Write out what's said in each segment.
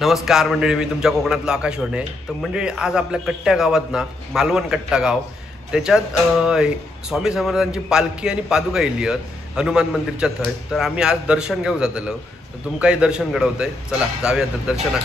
नमस्कार मंडळी, मी तुमच्या कोकणातला आकाश वरणे. तर मंडळी, आज आपल्या कट्ट्या गावात ना, मालवण कट्टा गाव, त्याच्यात स्वामी समर्थांची पालखी आणि पादुका येयली आहेत हनुमान मंदिरच्या थंय. तर आम्ही आज दर्शन घेऊ जातलो. तर तुमकाही दर्शन घडवतंय. चला जाऊया तर दर्शनाक.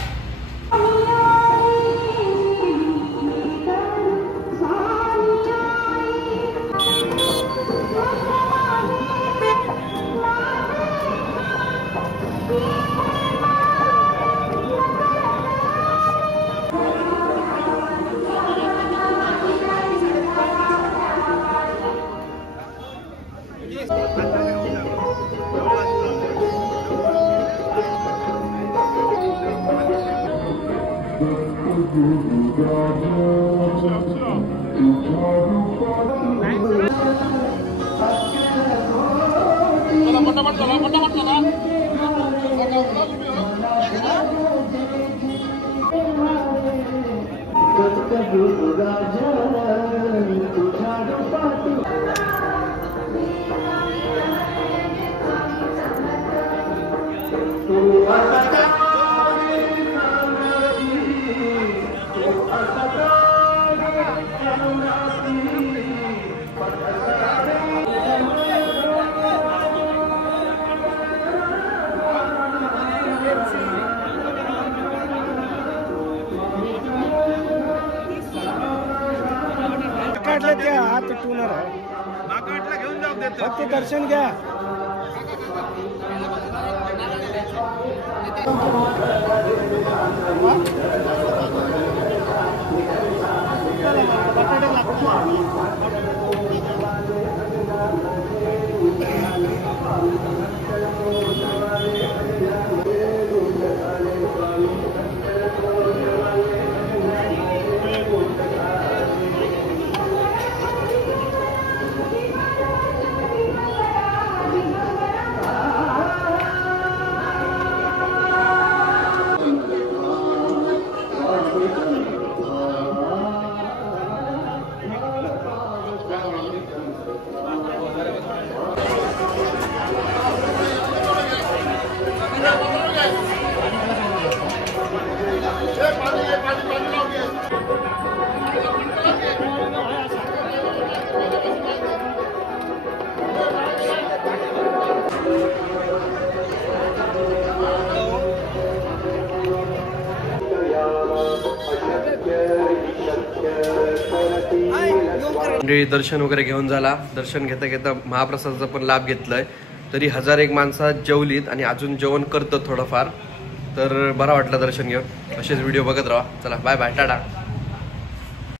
हात तुटणार आहे. फक्त दर्शन घ्या. दर्शन वगैरे घेऊन झाला. दर्शन घेता घेता महाप्रसादाचा पण लाभ घेतलाय. तरी 1001 माणसं जेवलीत आणि अजून जेवण करतो थोडंफार. तर बरा वाटलं दर्शन घेऊन. असेच व्हिडिओ बघत राहा. चला बाय बाय, टाटा.